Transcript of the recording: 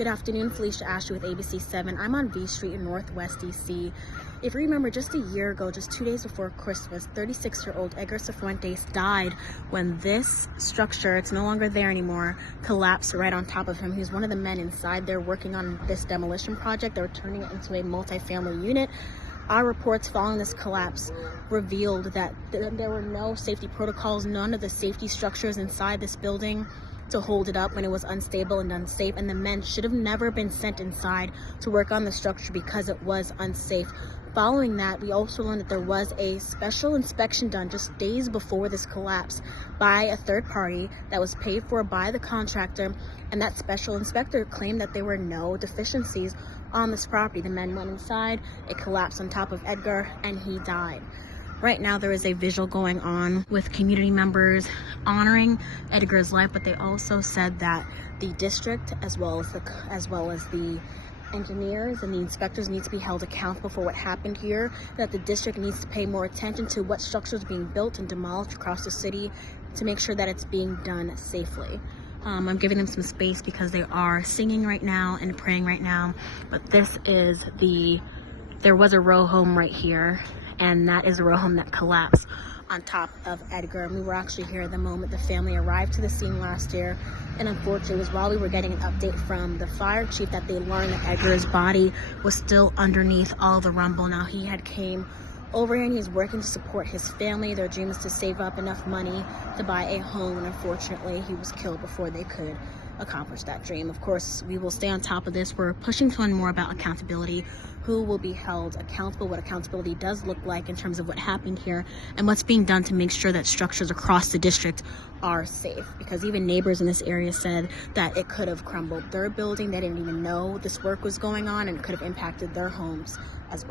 Good afternoon, Felicia Ashley with ABC 7. I'm on V Street in Northwest D.C. If you remember, just a year ago, just 2 days before Christmas, 36-year-old Edgar Cifuentes died when this structure, it's no longer there anymore, collapsed right on top of him. He was one of the men inside there working on this demolition project. They were turning it into a multi-family unit. Our reports following this collapse revealed that there were no safety protocols, none of the safety structures inside this building to hold it up when it was unstable and unsafe, and the men should have never been sent inside to work on the structure because it was unsafe. Following that, we also learned that there was a special inspection done just days before this collapse by a third party that was paid for by the contractor, and that special inspector claimed that there were no deficiencies on this property. The men went inside, it collapsed on top of Edgar, and he died. Right now there is a visual going on with community members honoring Edgar's life, but they also said that the district as well as the engineers and the inspectors need to be held accountable for what happened here, that the district needs to pay more attention to what structures are being built and demolished across the city to make sure that it's being done safely. I'm giving them some space because they are singing right now and praying right now, but there was a row home right here, and that is a row home that collapsed on top of Edgar. And we were actually here the moment the family arrived to the scene last year, and unfortunately it was while we were getting an update from the fire chief that they learned that Edgar's body was still underneath all the rubble. Now he had came over here and he's working to support his family. Their dream is to save up enough money to buy a home, and unfortunately he was killed before they could accomplish that dream. Of course, we will stay on top of this. We're pushing to learn more about accountability, who will be held accountable, what accountability does look like in terms of what happened here, and what's being done to make sure that structures across the district are safe. Because even neighbors in this area said that it could have crumbled their building. They didn't even know this work was going on, and it could have impacted their homes as well.